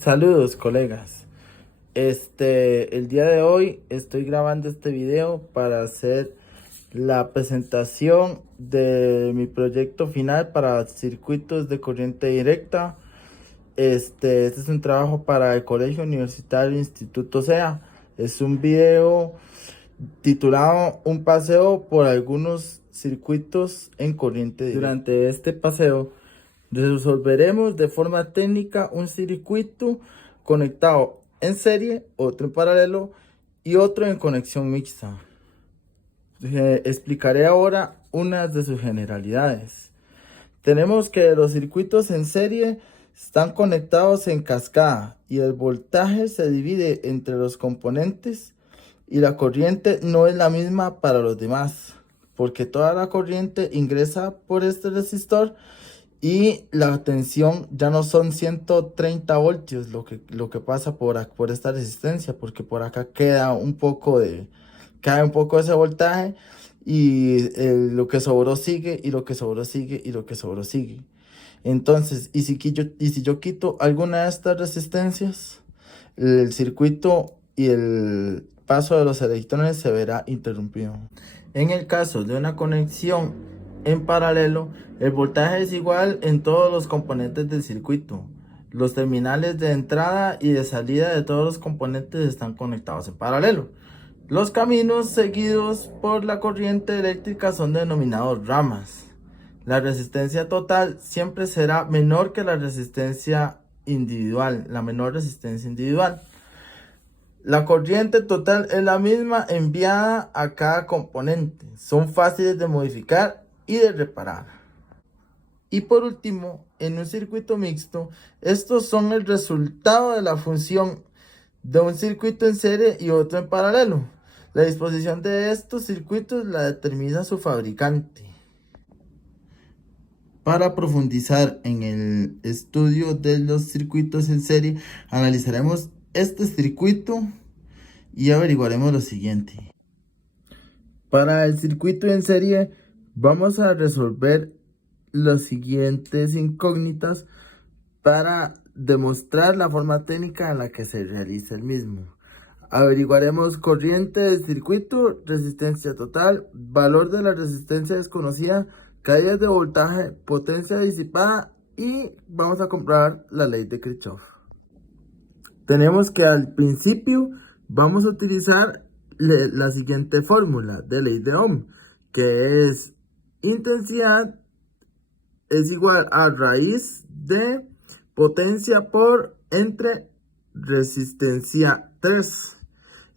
Saludos, colegas. El día de hoy estoy grabando este video para hacer la presentación de mi proyecto final para circuitos de corriente directa. Este es un trabajo para el Colegio Universitario Instituto SEA. Es un video titulado Un paseo por algunos circuitos en corriente directa. Durante este paseo resolveremos de forma técnica un circuito conectado en serie, otro en paralelo y otro en conexión mixta. Explicaré ahora unas de sus generalidades. Tenemos que los circuitos en serie están conectados en cascada y el voltaje se divide entre los componentes y la corriente no es la misma para los demás, porque toda la corriente ingresa por este resistor y la tensión ya no son 130 voltios lo que pasa por esta resistencia, porque por acá cae un poco ese voltaje y lo que sobró sigue y lo que sobró sigue y lo que sobró sigue. Entonces, si yo quito alguna de estas resistencias, el circuito y el paso de los electrones se verá interrumpido. En el caso de una conexión en paralelo, el voltaje es igual en todos los componentes del circuito. Los terminales de entrada y de salida de todos los componentes están conectados en paralelo. Los caminos seguidos por la corriente eléctrica son denominados ramas. La resistencia total siempre será menor que la resistencia individual, la menor resistencia individual. La corriente total es la misma enviada a cada componente. Son fáciles de modificar y de reparar. Y por último, en un circuito mixto, estos son el resultado de la función de un circuito en serie y otro en paralelo. La disposición de estos circuitos la determina su fabricante. Para profundizar en el estudio de los circuitos en serie, analizaremos este circuito y averiguaremos lo siguiente. Para el circuito en serie, vamos a resolver las siguientes incógnitas para demostrar la forma técnica en la que se realiza el mismo. Averiguaremos corriente del circuito, resistencia total, valor de la resistencia desconocida, caídas de voltaje, potencia disipada y vamos a comprobar la ley de Kirchhoff. Tenemos que al principio vamos a utilizar la siguiente fórmula de ley de Ohm, que es intensidad es igual a raíz de potencia por entre resistencia 3.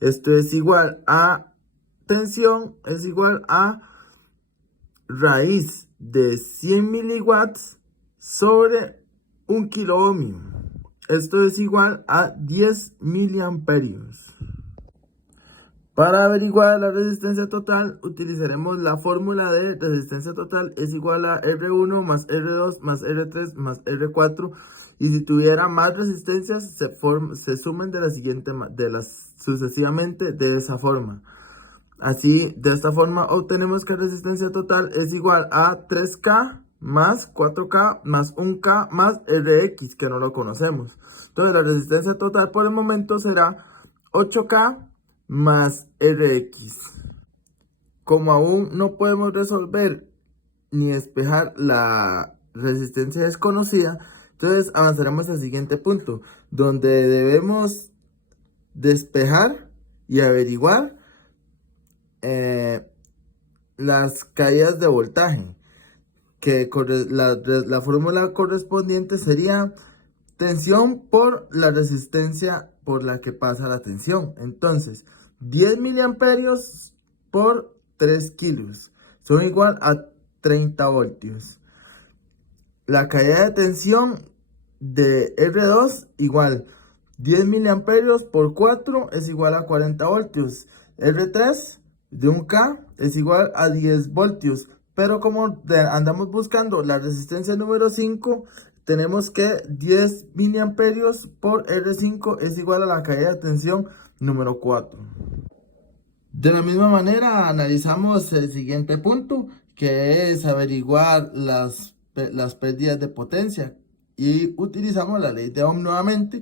Esto es igual a tensión, es igual a raíz de 100 miliwatts sobre 1 kilo ohmio. Esto es igual a 10 miliamperios. Para averiguar la resistencia total, utilizaremos la fórmula de resistencia total es igual a R1 más R2 más R3 más R4. Y si tuviera más resistencias, se sumen sucesivamente de esa forma. Así, de esta forma, obtenemos que la resistencia total es igual a 3K más 4K más 1K más RX, que no lo conocemos. Entonces, la resistencia total por el momento será 8K más RX. Como aún no podemos resolver ni despejar la resistencia desconocida, entonces avanzaremos al siguiente punto, donde debemos despejar y averiguar las caídas de voltaje, que la fórmula correspondiente sería tensión por la resistencia por la que pasa la tensión. Entonces, 10 miliamperios por 3 kilos son igual a 30 voltios. La caída de tensión de R2 igual 10 miliamperios por 4 es igual a 40 voltios. R3 de 1K es igual a 10 voltios. Pero como andamos buscando la resistencia número 5, tenemos que 10 miliamperios por R5 es igual a la caída de tensión número 4. De la misma manera, analizamos el siguiente punto, que es averiguar las pérdidas de potencia. Y utilizamos la ley de Ohm nuevamente,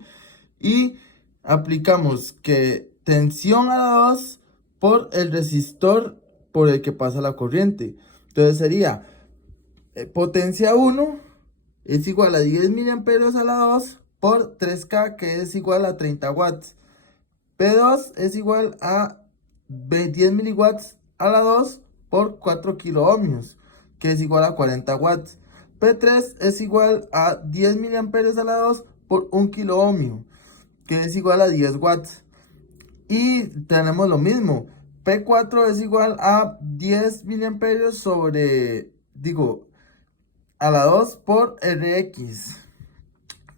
y aplicamos que tensión a la 2 por el resistor por el que pasa la corriente. Entonces sería potencia 1 es igual a 10 miliamperios a la 2 por 3K, que es igual a 30 watts. P2 es igual a 10 miliwatts a la 2 por 4 kiloohmios, que es igual a 40 watts. P3 es igual a 10 miliamperios a la 2 por 1 kiloohmio, que es igual a 10 watts. Y tenemos lo mismo. P4 es igual a 10 miliamperios sobre, a la 2 por Rx.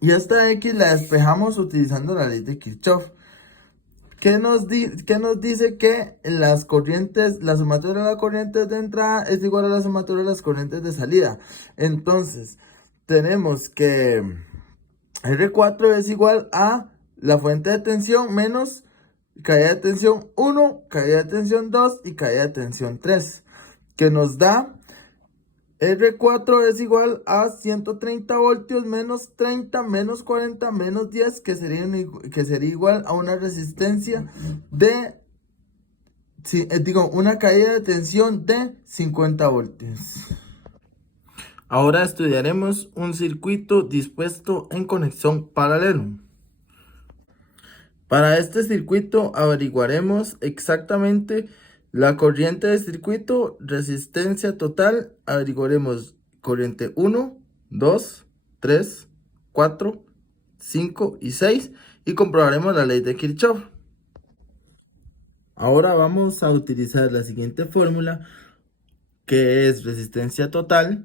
Y esta X la despejamos utilizando la ley de Kirchhoff. ¿Qué nos dice? Que las corrientes, la sumatoria de las corrientes de entrada es igual a la sumatoria de las corrientes de salida. Entonces, tenemos que R4 es igual a la fuente de tensión menos caída de tensión 1, caída de tensión 2 y caída de tensión 3, que nos da R4 es igual a 130 voltios menos 30 menos 40 menos 10, que sería igual a una resistencia de, una caída de tensión de 50 voltios. Ahora estudiaremos un circuito dispuesto en conexión paralelo. Para este circuito averiguaremos exactamente la corriente de circuito, resistencia total, averiguaremos corriente 1, 2, 3, 4, 5 y 6 y comprobaremos la ley de Kirchhoff. Ahora vamos a utilizar la siguiente fórmula, que es resistencia total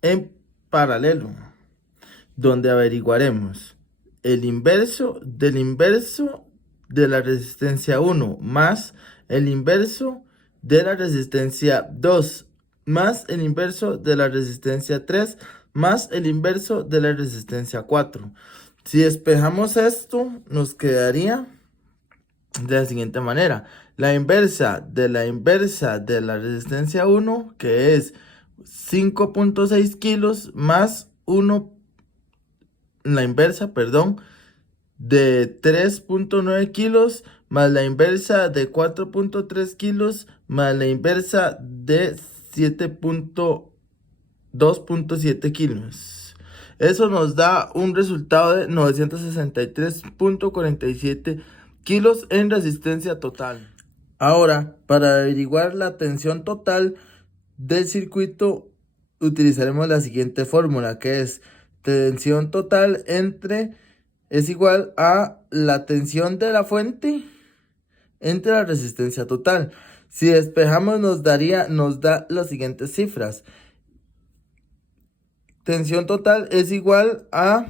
en paralelo, donde averiguaremos el inverso de la resistencia 1 más el inverso de la resistencia 2 más el inverso de la resistencia 3 más el inverso de la resistencia 4. Si despejamos esto, nos quedaría de la siguiente manera: la inversa de la resistencia 1, que es 5.6 kilos, más 1, la inversa, perdón, de 3.9 kilos, más la inversa de 4.3 kilos, más la inversa de 2.7 kilos. Eso nos da un resultado de 963.47 kilos en resistencia total. Ahora, para averiguar la tensión total del circuito, utilizaremos la siguiente fórmula, que es tensión total es igual a la tensión de la fuente entre la resistencia total. Si despejamos, nos da las siguientes cifras. Tensión total es igual a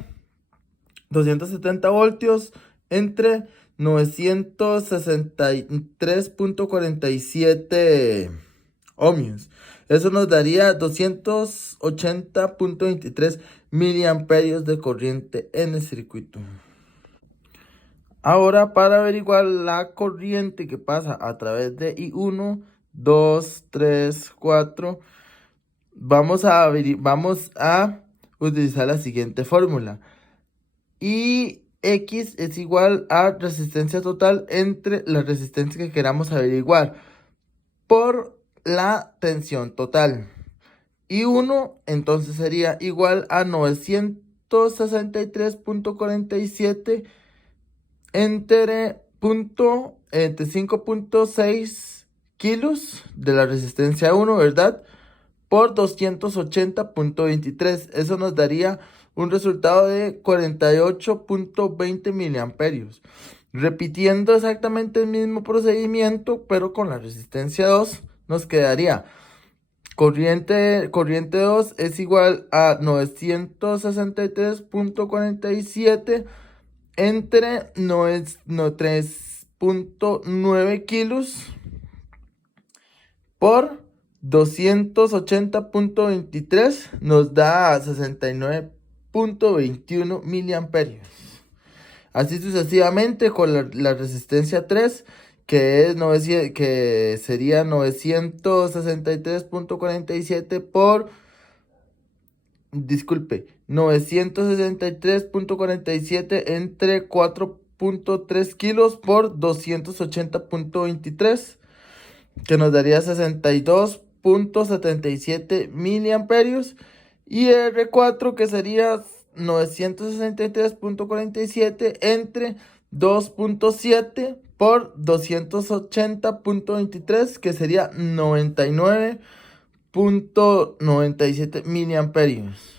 270 voltios entre 963.47 ohmios. Eso nos daría 280.23 miliamperios de corriente en el circuito. Ahora, para averiguar la corriente que pasa a través de I1, 2, 3, 4, vamos a utilizar la siguiente fórmula. Ix es igual a resistencia total entre la resistencia que queramos averiguar por la tensión total. I1 entonces sería igual a 963.47 entre 5.6 kilos de la resistencia 1, ¿verdad? Por 280.23. Eso nos daría un resultado de 48.20 miliamperios. Repitiendo exactamente el mismo procedimiento, pero con la resistencia 2, nos quedaría corriente 2 es igual a 963.47 entre 3.9 kilos por 280.23, nos da 69.21 miliamperios. Así sucesivamente con la resistencia 3, que sería 963.47 por, 963.47 entre 4.3 kilos por 280.23, que nos daría 62.77 miliamperios. Y R4, que sería 963.47 entre 2.7 por 280.23, que sería 99.97 miliamperios.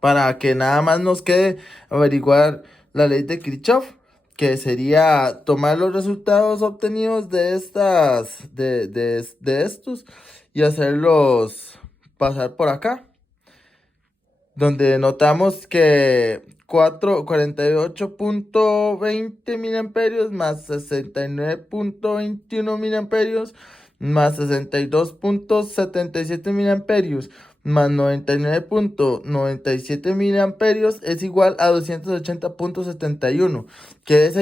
Para que nada más nos quede averiguar la ley de Kirchhoff, que sería tomar los resultados obtenidos de estos y hacerlos pasar por acá, donde notamos que 48.20 miliamperios más 69.21 miliamperios más 62.77 miliamperios más 99.97 miliamperios es igual a 280.71, que es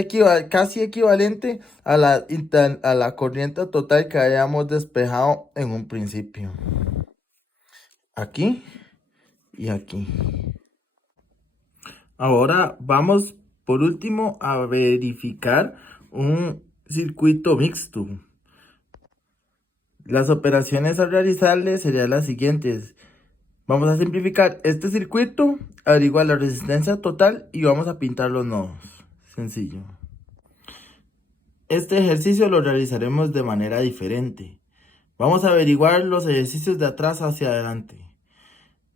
casi equivalente a la corriente total que habíamos despejado en un principio. Aquí y aquí. Ahora vamos por último a verificar un circuito mixto. Las operaciones a realizarle serían las siguientes. Vamos a simplificar este circuito, averiguar la resistencia total y vamos a pintar los nodos. Sencillo. Este ejercicio lo realizaremos de manera diferente. Vamos a averiguar los ejercicios de atrás hacia adelante.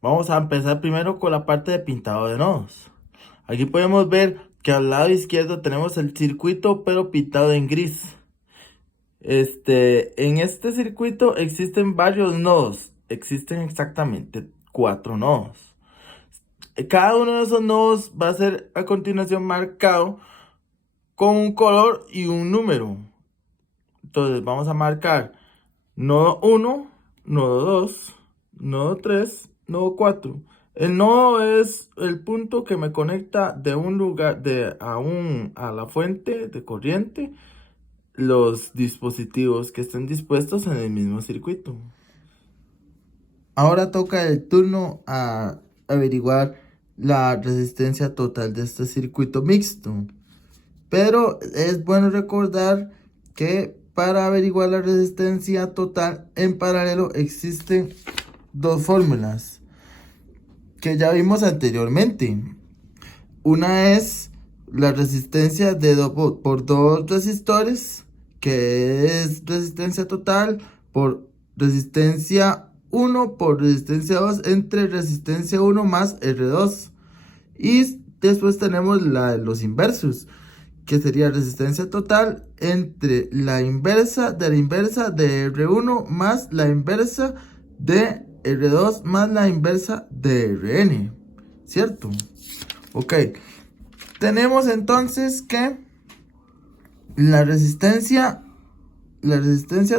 Vamos a empezar primero con la parte de pintado de nodos. Aquí podemos ver que al lado izquierdo tenemos el circuito pero pintado en gris. En este circuito existen varios nodos. Existen exactamente 4 nodos. Cada uno de esos nodos va a ser a continuación marcado con un color y un número. Entonces vamos a marcar nodo 1, nodo 2, nodo 3, nodo 4. El nodo es el punto que me conecta de un lugar a la fuente de corriente los dispositivos que estén dispuestos en el mismo circuito. Ahora toca el turno a averiguar la resistencia total de este circuito mixto. Pero es bueno recordar que para averiguar la resistencia total en paralelo existen dos fórmulas que ya vimos anteriormente. Una es la resistencia por dos resistores, que es resistencia total por resistencia 1 por resistencia 2 entre resistencia 1 más R2. Y después tenemos los inversos, que sería resistencia total entre la inversa de R1 más la inversa de R2 más la inversa de Rn, ¿cierto? Ok, tenemos entonces que la resistencia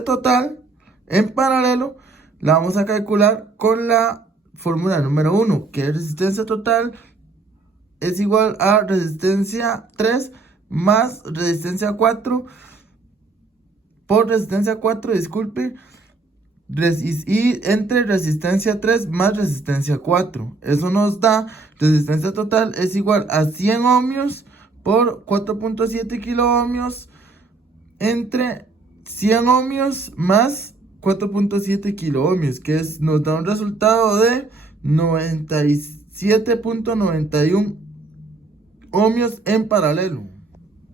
total en paralelo la vamos a calcular con la fórmula número 1, que es resistencia total es igual a resistencia 3 más resistencia 4 por resistencia 4, disculpe, y entre resistencia 3 más resistencia 4. Eso nos da resistencia total es igual a 100 ohmios por 4.7 kilo ohmios entre 100 ohmios más 4.7 kilo ohmios, que nos da un resultado de 97.91 ohmios en paralelo.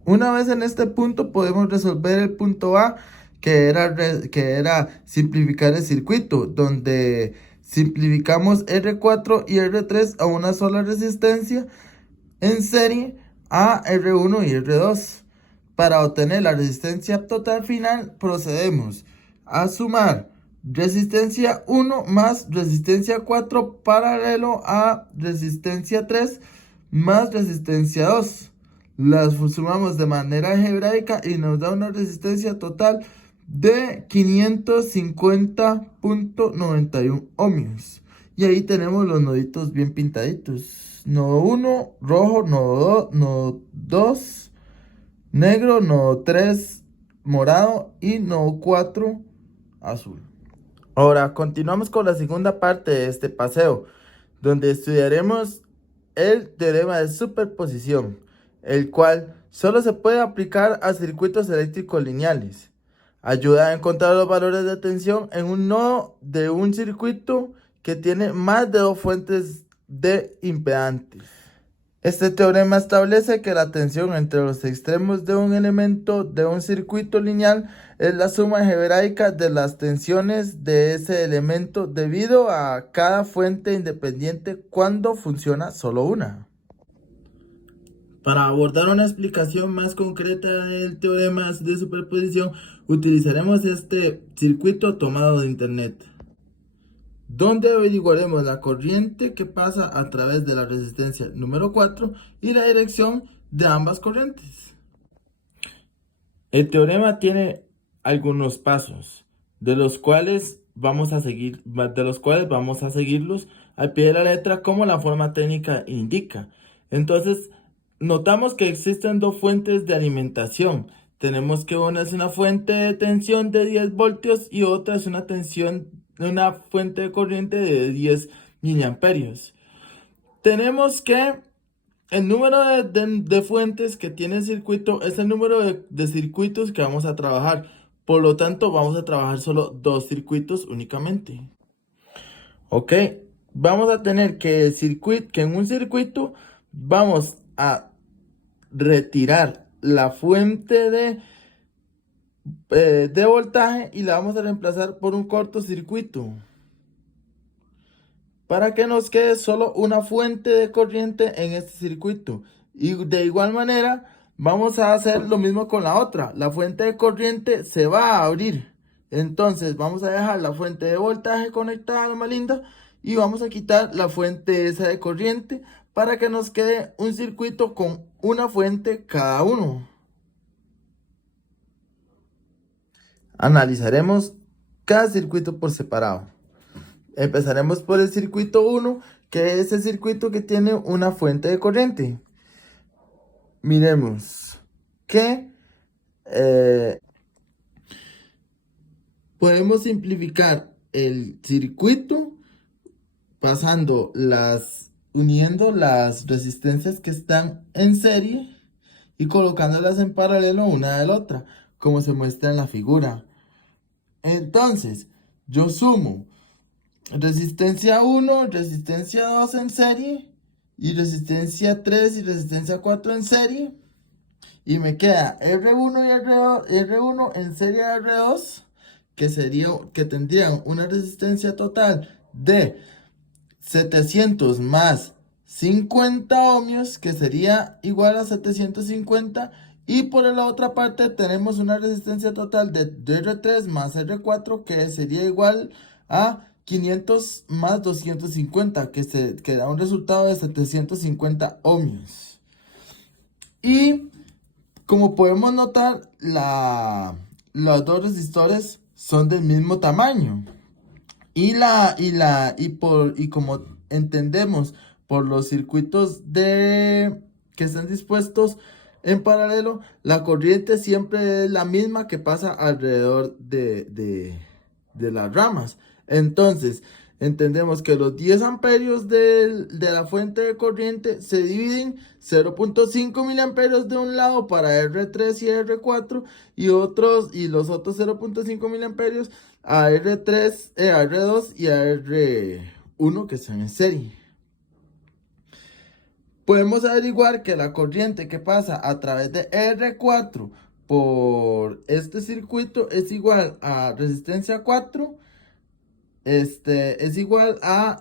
Una vez en este punto podemos resolver el punto A, que era simplificar el circuito, donde simplificamos R4 y R3 a una sola resistencia en serie a R1 y R2. Para obtener la resistencia total final procedemos a sumar resistencia 1 más resistencia 4 paralelo a resistencia 3 más resistencia 2. Las sumamos de manera algebraica y nos da una resistencia total de 550.91 ohmios. Y ahí tenemos los noditos bien pintaditos. Nodo 1 rojo, nodo 2 negro, nodo 3 morado y nodo 4 azul. Ahora continuamos con la segunda parte de este paseo, donde estudiaremos el teorema de superposición, el cual solo se puede aplicar a circuitos eléctricos lineales. Ayuda a encontrar los valores de tensión en un nodo de un circuito que tiene más de dos fuentes de impedantes. Este teorema establece que la tensión entre los extremos de un elemento de un circuito lineal es la suma algebraica de las tensiones de ese elemento debido a cada fuente independiente cuando funciona solo una. Para abordar una explicación más concreta del teorema de superposición, utilizaremos este circuito tomado de internet, donde averiguaremos la corriente que pasa a través de la resistencia número 4 y la dirección de ambas corrientes. El teorema tiene algunos pasos, de los cuales vamos a seguirlos al pie de la letra como la forma técnica indica. Entonces, notamos que existen dos fuentes de alimentación. Tenemos que una es una fuente de tensión de 10 voltios y otra es una fuente de corriente de 10 miliamperios. Tenemos que el número de fuentes que tiene el circuito es el número de circuitos que vamos a trabajar. Por lo tanto, vamos a trabajar solo dos circuitos únicamente. Ok, vamos a tener que en un circuito vamos a retirar la fuente de voltaje y la vamos a reemplazar por un cortocircuito para que nos quede solo una fuente de corriente en este circuito. Y de igual manera vamos a hacer lo mismo con la otra. La fuente de corriente se va a abrir. Entonces vamos a dejar la fuente de voltaje conectada, alma linda, y vamos a quitar la fuente esa de corriente para que nos quede un circuito con una fuente cada uno. Analizaremos cada circuito por separado. Empezaremos por el circuito 1, que es el circuito que tiene una fuente de corriente. Miremos que podemos simplificar el circuito uniendo las resistencias que están en serie y colocándolas en paralelo una de la otra, como se muestra en la figura. Entonces, yo sumo resistencia 1, resistencia 2 en serie, y resistencia 3 y resistencia 4 en serie, y me queda R1 y R1 en serie de R2, que tendrían una resistencia total de 700 más 50 ohmios, que sería igual a 750, y por la otra parte tenemos una resistencia total de R3 más R4, que sería igual a 500 más 250, que da un resultado de 750 ohmios. Y como podemos notar, los dos resistores son del mismo tamaño. Y como entendemos por los circuitos que están dispuestos en paralelo, la corriente siempre es la misma que pasa alrededor de las ramas. Entonces, entendemos que los 10 amperios de la fuente de corriente se dividen 0.5 miliamperios de un lado para R3 y R4 y los otros 0.5 miliamperios a R3, a R2 y a R1 que están en serie. Podemos averiguar que la corriente que pasa a través de R4 por este circuito es igual a resistencia 4, es igual a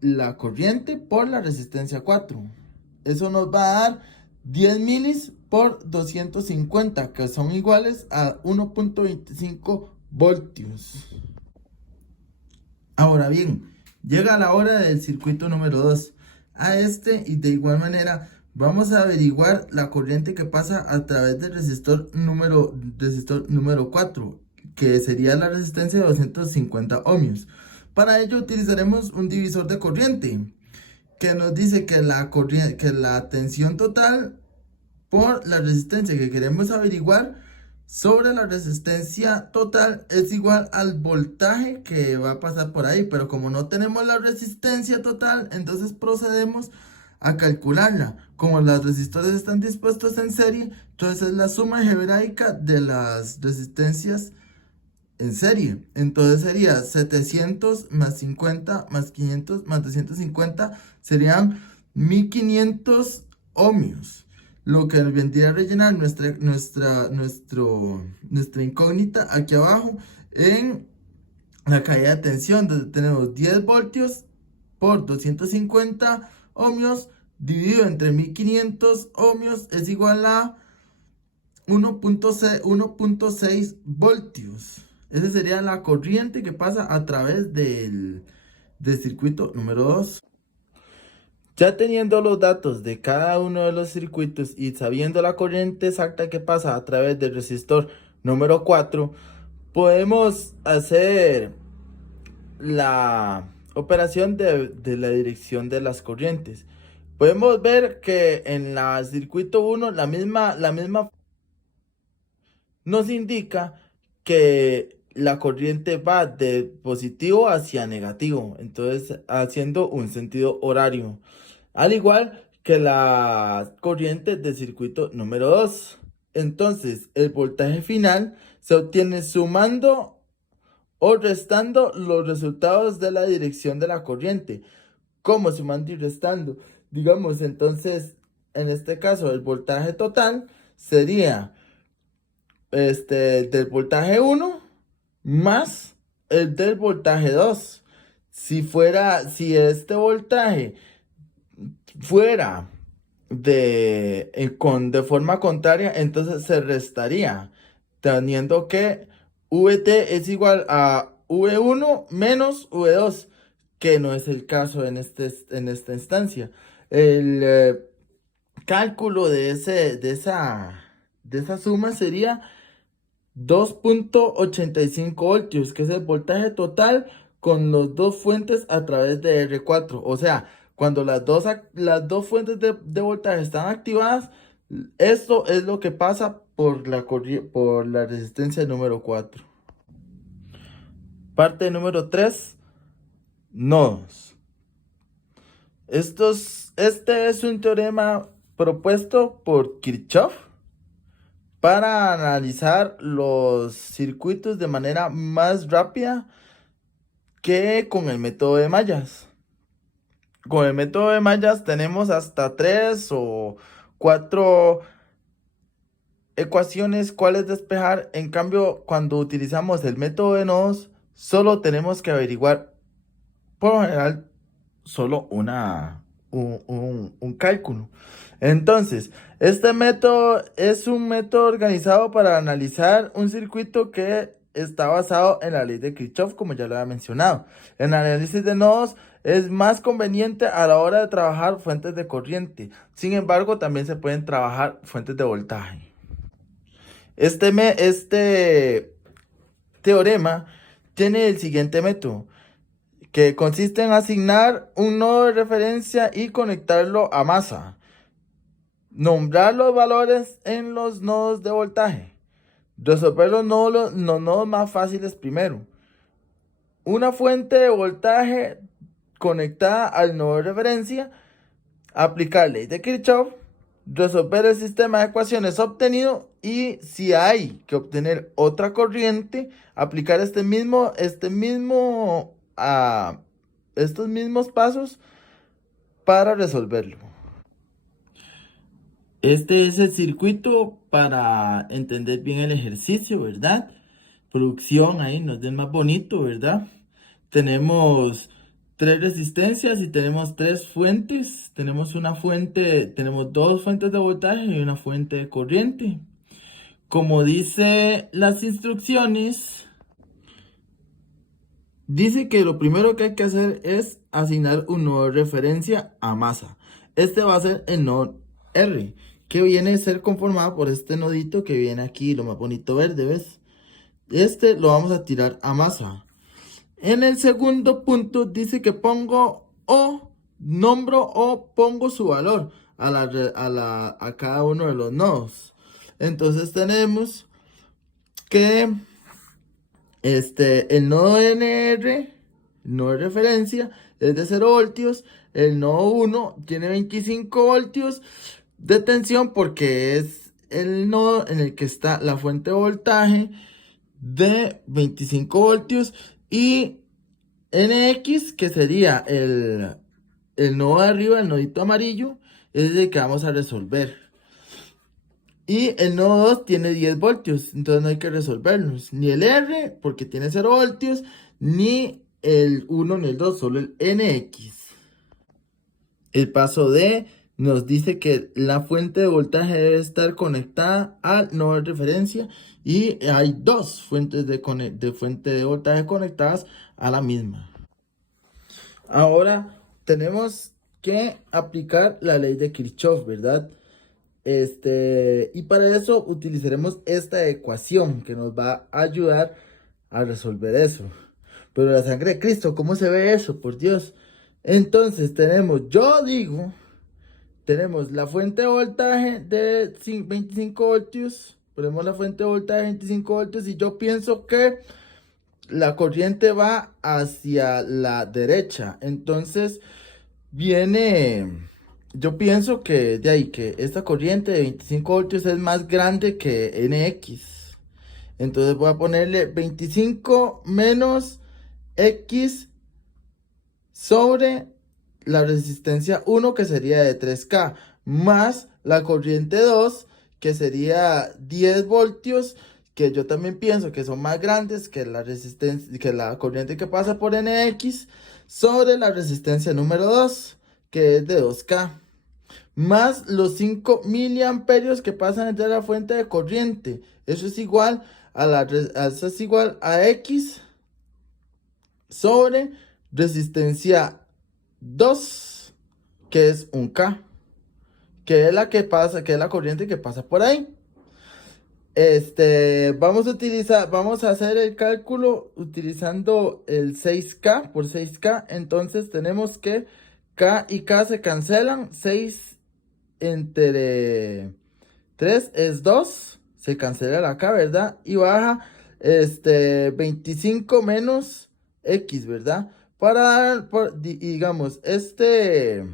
la corriente por la resistencia 4. Eso nos va a dar 10 milis por 250, que son iguales a 1.25 voltios. Ahora bien, llega la hora del circuito número 2. Y de igual manera vamos a averiguar la corriente que pasa a través del resistor número 4, que sería la resistencia de 250 ohmios. Para ello utilizaremos un divisor de corriente, que nos dice que la tensión total por la resistencia que queremos averiguar sobre la resistencia total es igual al voltaje que va a pasar por ahí, pero como no tenemos la resistencia total, entonces procedemos a calcularla. Como los resistores están dispuestos en serie, entonces es la suma algebraica de las resistencias en serie. Entonces sería 700 más 50 más 500 más 250 serían 1500 ohmios. Lo que nos vendría a rellenar nuestra incógnita aquí abajo en la caída de tensión, donde tenemos 10 voltios por 250 ohmios dividido entre 1500 ohmios es igual a 1.6 voltios. Esa sería la corriente que pasa a través del circuito número 2. Ya teniendo los datos de cada uno de los circuitos y sabiendo la corriente exacta que pasa a través del resistor número 4, podemos hacer la operación de la dirección de las corrientes. Podemos ver que en la circuito 1 la misma nos indica que la corriente va de positivo hacia negativo, entonces haciendo un sentido horario, al igual que la corriente del circuito número 2. Entonces, el voltaje final se obtiene sumando o restando los resultados de la dirección de la corriente. ¿Cómo sumando y restando? Digamos, entonces, en este caso, el voltaje total sería del voltaje 1 más el del voltaje 2. Si este voltaje fuera de forma contraria, entonces se restaría, teniendo que VT es igual a V1 menos V2, que no es el caso en esta instancia. El cálculo de esa suma sería 2.85 voltios, que es el voltaje total con las dos fuentes a través de R4. O sea, cuando las dos fuentes de voltaje están activadas, esto es lo que pasa por la resistencia número 4. Parte número 3. Nodos. Este es un teorema propuesto por Kirchhoff para analizar los circuitos de manera más rápida que con el método de mallas. Con el método de mallas tenemos hasta 3 o 4 ecuaciones cuales despejar. En cambio, cuando utilizamos el método de nodos, solo tenemos que averiguar, por lo general, solo un cálculo. Entonces, este método es un método organizado para analizar un circuito que está basado en la ley de Kirchhoff, como ya lo había mencionado. El análisis de nodos es más conveniente a la hora de trabajar fuentes de corriente. Sin embargo, también se pueden trabajar fuentes de voltaje. Este teorema tiene el siguiente método, que consiste en asignar un nodo de referencia y conectarlo a masa. Nombrar los valores en los nodos de voltaje. Resolver los nodos más fáciles primero. Una fuente de voltaje conectada al nodo de referencia. Aplicar ley de Kirchhoff. Resolver el sistema de ecuaciones obtenido. Y si hay que obtener otra corriente, aplicar estos mismos pasos para resolverlo. Este es el circuito para entender bien el ejercicio, ¿verdad? Producción ahí nos den más bonito, ¿verdad? Tenemos 3 resistencias y tenemos 3 fuentes. Tenemos dos fuentes de voltaje y una fuente de corriente. Como dice las instrucciones, dice que lo primero que hay que hacer es asignar un nodo de referencia a masa. Este va a ser el nodo R, que viene a ser conformado por este nodito que viene aquí, lo más bonito verde, ¿ves? Este lo vamos a tirar a masa. En el segundo punto dice que nombro o pongo su valor a cada uno de los nodos. Entonces tenemos que el nodo NR, no de referencia, es de 0 voltios. El nodo 1 tiene 25 voltios de tensión porque es el nodo en el que está la fuente de voltaje de 25 voltios. Y NX, que sería el nodo de arriba, el nodito amarillo, es el que vamos a resolver. Y el nodo 2 tiene 10 voltios, entonces no hay que resolverlos. Ni el R, porque tiene 0 voltios, ni el 1 ni el 2, solo el NX. El paso D nos dice que la fuente de voltaje debe estar conectada al nodo de referencia y hay dos fuentes de fuente de voltaje conectadas a la misma. Ahora tenemos que aplicar la ley de Kirchhoff, ¿verdad? Y para eso utilizaremos esta ecuación que nos va a ayudar a resolver eso. Pero la sangre de Cristo, ¿cómo se ve eso? Por Dios. Entonces tenemos la fuente de voltaje de 25 voltios. Ponemos la fuente de voltaje de 25 voltios y yo pienso que la corriente va hacia la derecha. Entonces yo pienso que de ahí que esta corriente de 25 voltios es más grande que NX. Entonces voy a ponerle 25 menos X sobre la resistencia 1, que sería de 3K, más la corriente 2, que sería 10 voltios, que yo también pienso que son más grandes que la resistencia, que la corriente que pasa por NX, sobre la resistencia número 2, que es de 2K, más los 5 miliamperios que pasan entre la fuente de corriente. Eso es igual eso es igual a X sobre resistencia 2, que es un K, que es la que pasa, que es la corriente que pasa por ahí. Vamos a hacer el cálculo utilizando el 6K por 6K. Entonces tenemos que K y K se cancelan. 6 entre 3 es 2. Se cancela la K, ¿verdad? Y baja 25 menos X, ¿verdad? Para dar, digamos, este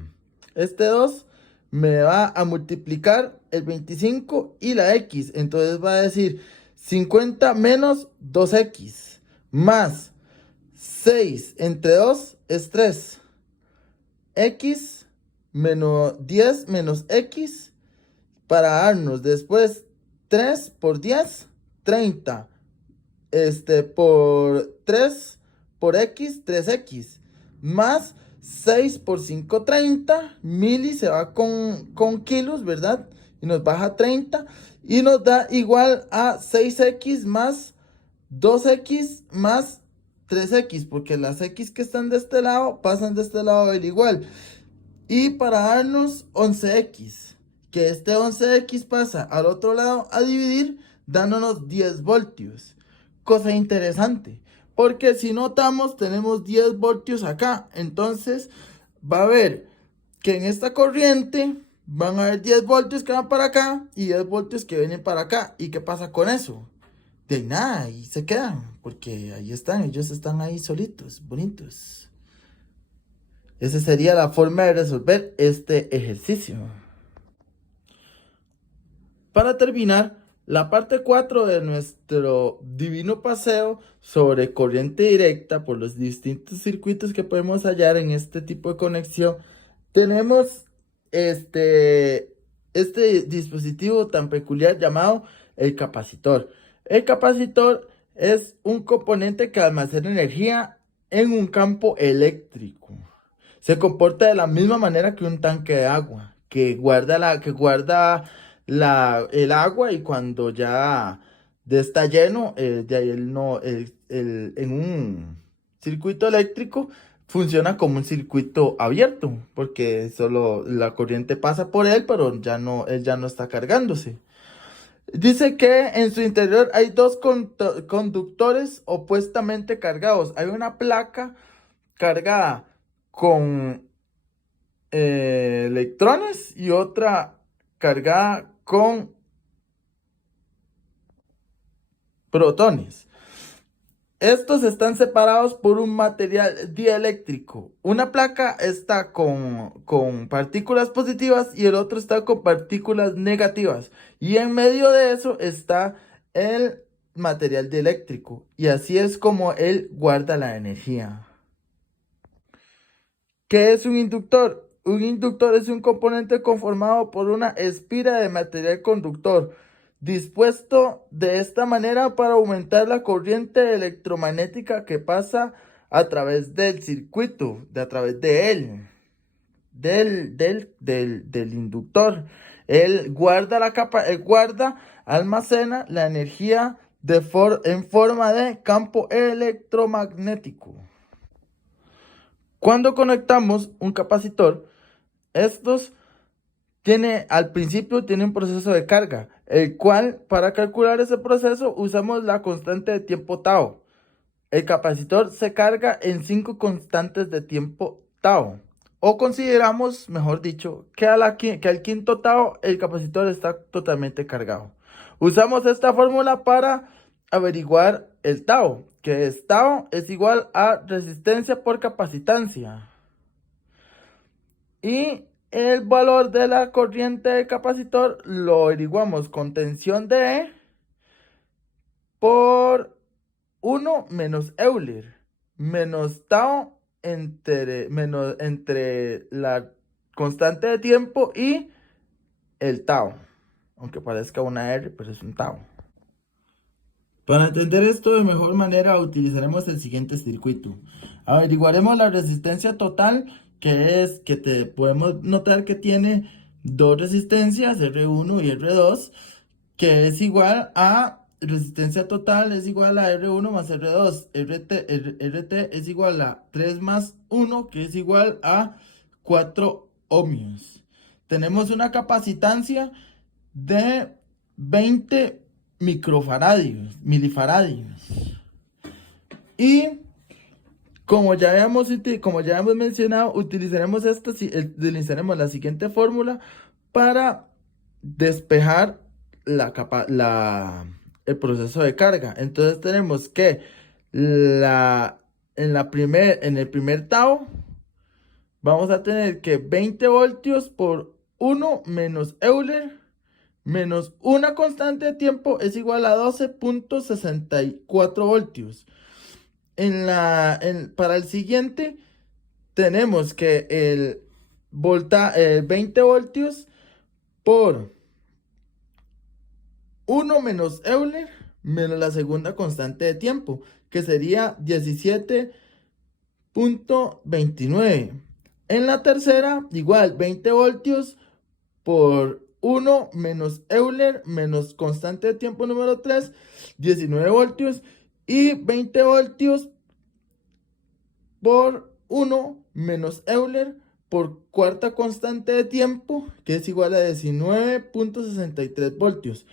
2 me va a multiplicar el 25 y la X. Entonces va a decir 50 menos 2X más 6 entre 2 es 3. X menos 10 menos X para darnos después 3 por 10, 30. Por 3 por X, 3X. Más 6 por 5, 30. Mili se va con kilos, ¿verdad? Y nos baja 30. Y nos da igual a 6X más 2X más 3X. Porque las X que están de este lado pasan de este lado del igual. Y para darnos 11X, que este 11X pasa al otro lado a dividir, dándonos 10 voltios. Cosa interesante, porque si notamos tenemos 10 voltios acá. Entonces va a haber que en esta corriente van a haber 10 voltios que van para acá y 10 voltios que vienen para acá. ¿Y qué pasa con eso? De nada, y se quedan, porque ahí están, ellos están ahí solitos, bonitos. Esa sería la forma de resolver este ejercicio. Para terminar, la parte 4 de nuestro divino paseo sobre corriente directa por los distintos circuitos que podemos hallar en este tipo de conexión, tenemos este dispositivo tan peculiar llamado el capacitor. El capacitor es un componente que almacena energía en un campo eléctrico. Se comporta de la misma manera que un tanque de agua, que guarda el agua, y cuando ya está lleno, de ahí en un circuito eléctrico funciona como un circuito abierto, porque solo la corriente pasa por él, pero él ya no está cargándose. Dice que en su interior hay dos conductores opuestamente cargados. Hay una placa cargada con electrones y otra cargada con protones. Estos están separados por un material dieléctrico. Una placa está con partículas positivas y el otro está con partículas negativas. Y en medio de eso está el material dieléctrico. Y así es como él guarda la energía. ¿Qué es un inductor? Un inductor es un componente conformado por una espira de material conductor, dispuesto de esta manera para aumentar la corriente electromagnética que pasa a través del circuito, a través de él, del inductor. Él guarda almacena la energía en forma de campo electromagnético. Cuando conectamos un capacitor, al principio tiene un proceso de carga, el cual para calcular ese proceso usamos la constante de tiempo tau. El capacitor se carga en 5 constantes de tiempo tau. O consideramos, mejor dicho, que al quinto tau el capacitor está totalmente cargado. Usamos esta fórmula para averiguar el tau, que tau es igual a resistencia por capacitancia. Y el valor de la corriente del capacitor lo averiguamos con tensión de E por 1 menos Euler, menos tau entre la constante de tiempo y el tau. Aunque parezca una R, pero es un tau. Para entender esto de mejor manera utilizaremos el siguiente circuito. Averiguaremos la resistencia total, podemos notar que tiene dos resistencias, R1 y R2, que es igual a resistencia total es igual a R1 más R2. RT es igual a 3 más 1, que es igual a 4 ohmios. Tenemos una capacitancia de 20 milifaradios. Y como ya hemos mencionado, utilizaremos la siguiente fórmula para despejar el proceso de carga. Entonces tenemos que en el primer tau vamos a tener que 20 voltios por 1 menos Euler menos una constante de tiempo es igual a 12.64 voltios. Para el siguiente tenemos que el 20 voltios por 1 menos Euler menos la segunda constante de tiempo, que sería 17.29. En la tercera, igual, 20 voltios por 1 menos Euler menos constante de tiempo número 3, 19 voltios. Y 20 voltios por 1 menos Euler por cuarta constante de tiempo, que es igual a 19.63 voltios.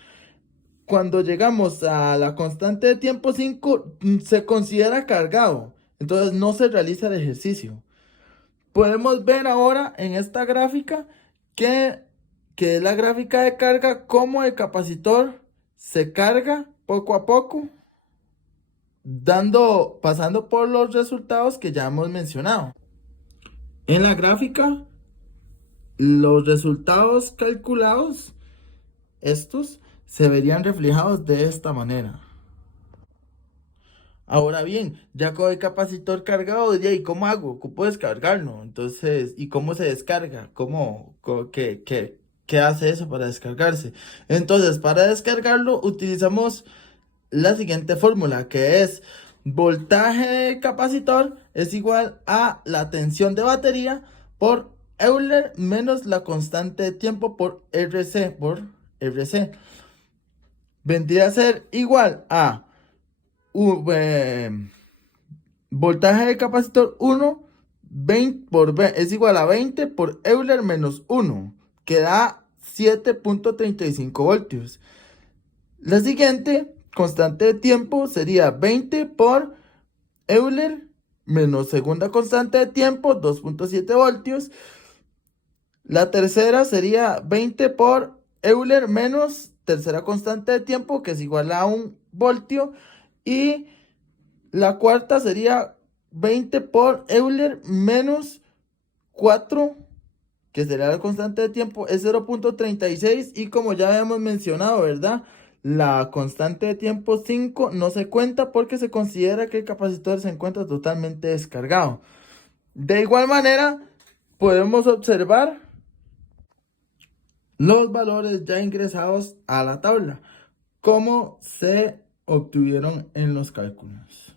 Cuando llegamos a la constante de tiempo 5, se considera cargado, entonces no se realiza el ejercicio. Podemos ver ahora en esta gráfica que es la gráfica de carga, cómo el capacitor se carga poco a poco, pasando por los resultados que ya hemos mencionado. En la gráfica, los resultados calculados, estos se verían reflejados de esta manera. Ahora bien, ya con el capacitor cargado, ¿y cómo hago? ¿Cómo puedo descargarlo? Entonces, ¿y cómo se descarga? ¿Qué hace eso para descargarse? Entonces, para descargarlo utilizamos la siguiente fórmula, que es voltaje de capacitor es igual a la tensión de batería por Euler menos la constante de tiempo por RC. Vendría a ser igual a voltaje de capacitor 1 20 por B es igual a 20 por Euler menos 1, que da 7.35 voltios. La siguiente constante de tiempo sería 20 por Euler menos segunda constante de tiempo, 2.7 voltios. La tercera sería 20 por Euler menos tercera constante de tiempo, que es igual a 1 voltio. Y la cuarta sería 20 por Euler menos 4, que sería la constante de tiempo, es 0,36. Y como ya habíamos mencionado, ¿verdad? La constante de tiempo 5 no se cuenta porque se considera que el capacitor se encuentra totalmente descargado. De igual manera, podemos observar los valores ya ingresados a la tabla, cómo se obtuvieron en los cálculos.